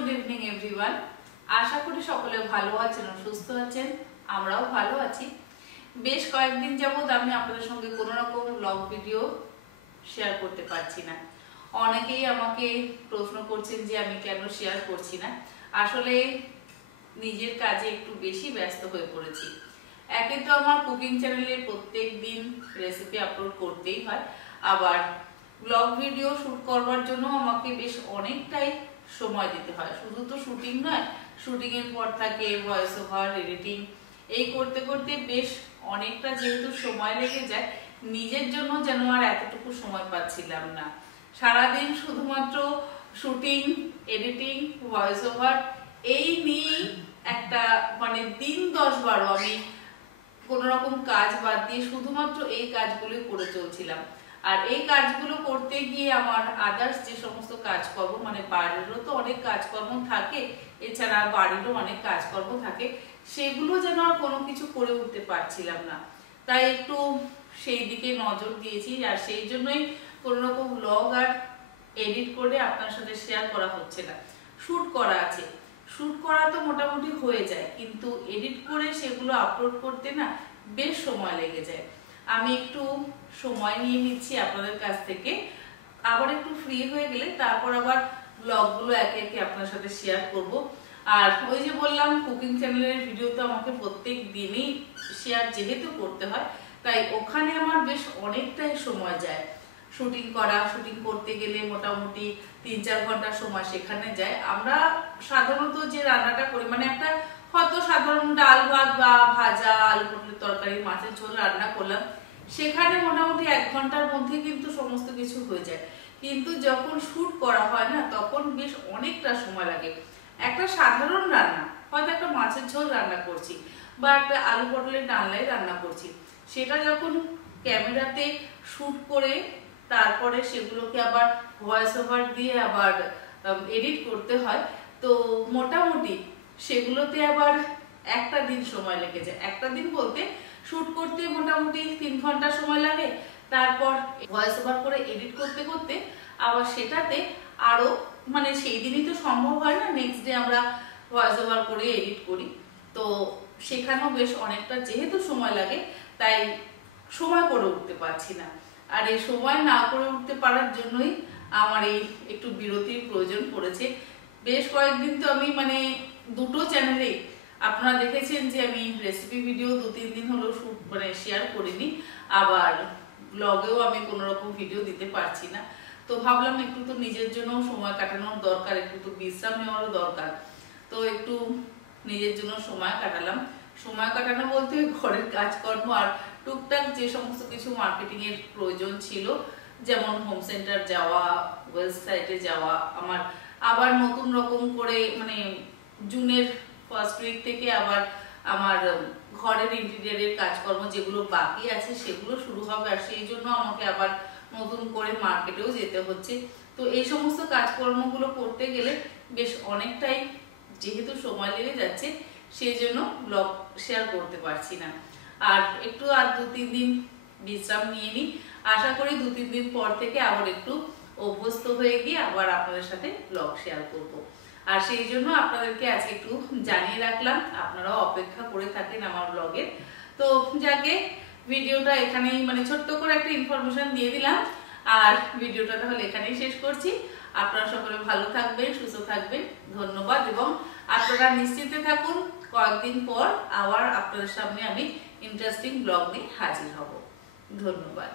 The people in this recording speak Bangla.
Good evening everyone. আশা করি সকলে ভালো আছেন ও সুস্থ আছেন। আমরাও ভালো আছি। বেশ কয়েকদিন যাবত আমি আপনাদের সঙ্গে কোনো রকম ব্লগ ভিডিও শেয়ার করতে পারছি না। অনেকেই আমাকে প্রশ্ন করছেন যে আমি কেন শেয়ার করছি না। আসলে নিজের কাজে একটু বেশি ব্যস্ত হয়ে পড়েছি। একে তো আমার কুকিং চ্যানেলে প্রত্যেক দিন রেসিপি আপলোড করতেই হয়, আবার ব্লগ ভিডিও শুট করবার জন্য আমাকে বেশ অনেকটাই সময় দিতে হয়। শুধু তো শুটিং নয়, শুটিং এর পর থাকে ভয়েস ওভার, এডিটিং। এই করতে করতে বেশ অনেকটা যেহেতু সময় লেগে যায়, নিজের জন্য যেন আর এতটুকু সময় পাচ্ছিলাম না। সারাদিন শুধুমাত্র শুটিং, এডিটিং, ভয়েস ওভার এই নিয়েই একটা দিন 10-12 আমি কোন রকম কাজ বাদ দিয়ে শুধুমাত্র এই কাজগুলো করে চলছিলাম। আর এই কাজগুলো করতে গিয়ে আমার আদার্স যে সমস্ত কাজকর্ম বাইরেরও তো অনেক কাজকর্ম থাকে, এছাড়া বাড়িরও অনেক কাজকর্ম থাকে, সেগুলো যেন আর কোনো কিছু করে উঠতে পারছিলাম না। তাই একটু সেই দিকে নজর দিয়েছি, আর সেই জন্যই কোনো রকম ব্লগ আর এডিট করে আপনার সাথে শেয়ার করা হচ্ছে না। শুট করা আছে, শুট করা তো মোটামুটি হয়ে যায়, কিন্তু এডিট করে সেগুলো আপলোড করতে না বেশ সময় লেগে যায়। আমি একটু সময় নিয়ে নিচ্ছি আপনাদের কাছ থেকে, আবার একটু ফ্রি হয়ে গেলে তারপর আবার ব্লগগুলো একে একে আপনার সাথে শেয়ার করব। আর ওই যে বললাম, কুকিং চ্যানেলের ভিডিও তো আমাকে প্রত্যেক দিনই শেয়ার যেহেতু করতে হয়, তাই ওখানে আমার বেশ অনেকটাই সময় যায়। শুটিং করতে গেলে মোটামুটি 3-4 ঘন্টা সময় সেখানে যায়। আমরা সাধারণত যে রান্নাটা করি একটা হয়তো সাধারণ ডাল ভাত বা ভাজা, আলু পটলের তরকারি, মাছের ঝোল রান্না করলাম, সেখানে মোটামুটি 1 ঘন্টার মধ্যে কিন্তু সমস্ত কিছু হয়ে যায়। কিন্তু যখন শুট করা হয় না, তখন বেশ অনেকটা সময় লাগে। একটা সাধারণ রান্না, হয়তো একটা মাছের ঝোল রান্না করছি বা একটা আলু পটলের ডালনাই রান্না করছি, সেটা যখন ক্যামেরাতে শুট করে তারপরে সেগুলোকে আবার ভয়েস ওভার দিয়ে আবার এডিট করতে হয়, তো মোটামুটি সেগুলোতে আবার একটা দিন সময় লেগে যায়। একটা দিন বলতে শুট করতে মোটামুটি 3 ঘন্টা সময় লাগে, তারপর ভয়েস ওভার করে এডিট করতে করতে আবার সেটাতে আরো সেই দিনই তো সম্ভব হয় না, নেক্সট ডে আমরা ভয়েস ওভার করে এডিট করি, তো সেখানেও বেশ অনেকটা যেহেতু সময় লাগে, তাই সময় করে উঠতে পারছি না। আর এই সময় না করে উঠতে পারার জন্যই আমার এই একটু বিরতির প্রয়োজন পড়েছে। বেশ কয়েকদিন তো আমি দুটো চ্যানেলেই আপনারা দেখেছেন যে আমি রেসিপি ভিডিও 2-3 দিন হলো শুট শেয়ার করিনি, আবার ব্লগেও আমি কোনো রকম ভিডিও দিতে পারছি না। তো ভাবলাম একটু তো নিজের জন্য সময় কাটানোর দরকার, একটু তো বিশ্রাম নেওয়ারও দরকার, তো একটু নিজের জন্য সময় কাটালাম। সময় কাটানো বলতে ঘরের কাজকর্ম আর টুকটাক যে সমস্ত কিছু মার্কেটিং এর প্রয়োজন ছিল, যেমন হোম সেন্টার যাওয়া, ওয়েবসাইটে যাওয়া, আমার আবার নতুন রকম করে জুনের ফার্স্ট উইক থেকে আবার আমার ঘরের ইন্টেরিয়রের কাজকর্ম যেগুলো বাকি আছে সেগুলো শুরু হবে, আর সেই জন্য আমাকে আবার নতুন করে মার্কেটেও যেতে হচ্ছে। তো এই সমস্ত কাজকর্মগুলো করতে গেলে বেশ অনেকটাই যেহেতু সময় লেগে যাচ্ছে, সেই জন্য ব্লগ শেয়ার করতে পারছি না। আর একটু আর 2-3 দিন বিশ্রাম নিয়ে নিই, আশা করি 2-3 দিন পর থেকে আবার একটু অভ্যস্ত হয়ে গিয়ে আবার আপনাদের সাথে ব্লগ শেয়ার করব। আর সেই জন্য আপনাদেরকে আজকে একটু জানিয়ে রাখলাম, আপনারাও অপেক্ষা করে থাকেন আমার ব্লগের। তো যাকে ভিডিওটা এখানেই ছোট্ট করে একটা ইনফরমেশন দিয়ে দিলাম, আর ভিডিওটা তাহলে এখানেই শেষ করছি। আপনারা সকলে ভালো থাকবেন, সুস্থ থাকবেন, ধন্যবাদ। এবং আপনারা নিশ্চিন্তে থাকুন, কয়েকদিন পর আবার আপনাদের সামনে আমি ইন্টারেস্টিং ব্লগ নিয়ে হাজির হব। ধন্যবাদ।